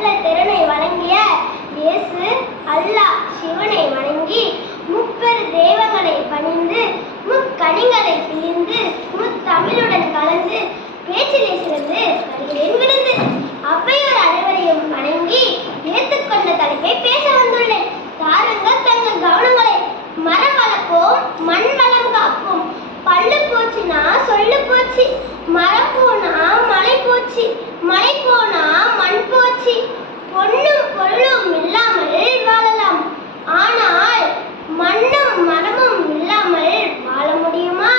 திறனை வழங்கிய இயேசு அல்லாஹ் சிவனை வணங்கி முப்பெரு தெய்வங்களை பணிந்து முக்கணிகளை பிழிந்து முத்தமிழுடன் கலந்து பேச்சிலே சிறந்து வருகிறேன் விழுந்து அவ்வையோர் அனைவரையும் வணங்கி ஏற்றுக்கொண்ட தலைப்பை பேச வந்துள்ளேன். தாருங்கள் தங்கள் கவனங்களை. மரம் வளர்ப்போம், மண் வளம் காப்போம். பல்லு போச்சுனா சொல்லு போச்சு, மரம் போனா மலை போச்சு, மலை போனா மண் போச்சு. பொன்னும் பொருளும் இல்லாமல் வாழலாம், ஆனால் மண்ணும் மரமும் இல்லாமல் வாழ முடியுமா?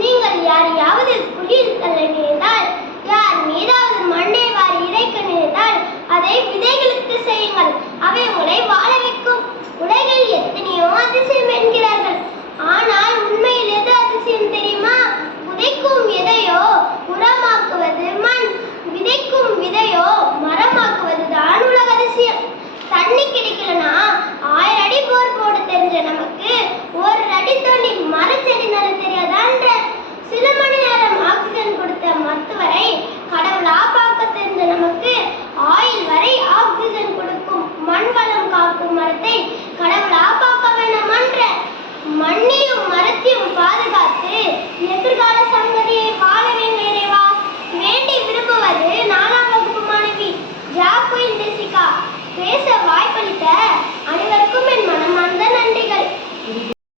நீங்கள் யாரையாவது குளிர் தள்ள நினைத்தால், யார் மீதாவது மண்ணை வாரி இறைக்க நினைத்தால் அதை விதைகளுக்கு செய்யுங்கள், அவை உங்களை வாழ வைக்கும். உலகில் எத்தனையோ அதிசயம் என்கிறார்கள், ஆனால் உண்மையில் எது அதிசயம் தெரியுமா? புதைக்கும் எதையோ உரமாக்குவது மண், விதைக்கும் விதையோ மரமாக்குவது தான் உலக அதிசயம். தண்ணி கிடைக்கலனா 1000 அடி போர் போட தெரிஞ்ச நமக்கு 1 அடி தோண்டி மரச்செடி நட தெரியாதான்ற. சில மணி நேரம் ஆக்சிஜன் கொடுத்த மருத்துவரை கடவுளா பார்க்க தெரிஞ்ச நமக்கு ஆயுள் வரை ஆக்சிஜன் கொடுக்கும் மண் வளம் காக்கும் மரத்தை கடவுளா பார்க்க வேண்டாமன்ற. மண்ணையும் மரத்தையும் பாதுகாத்து எதிர்கால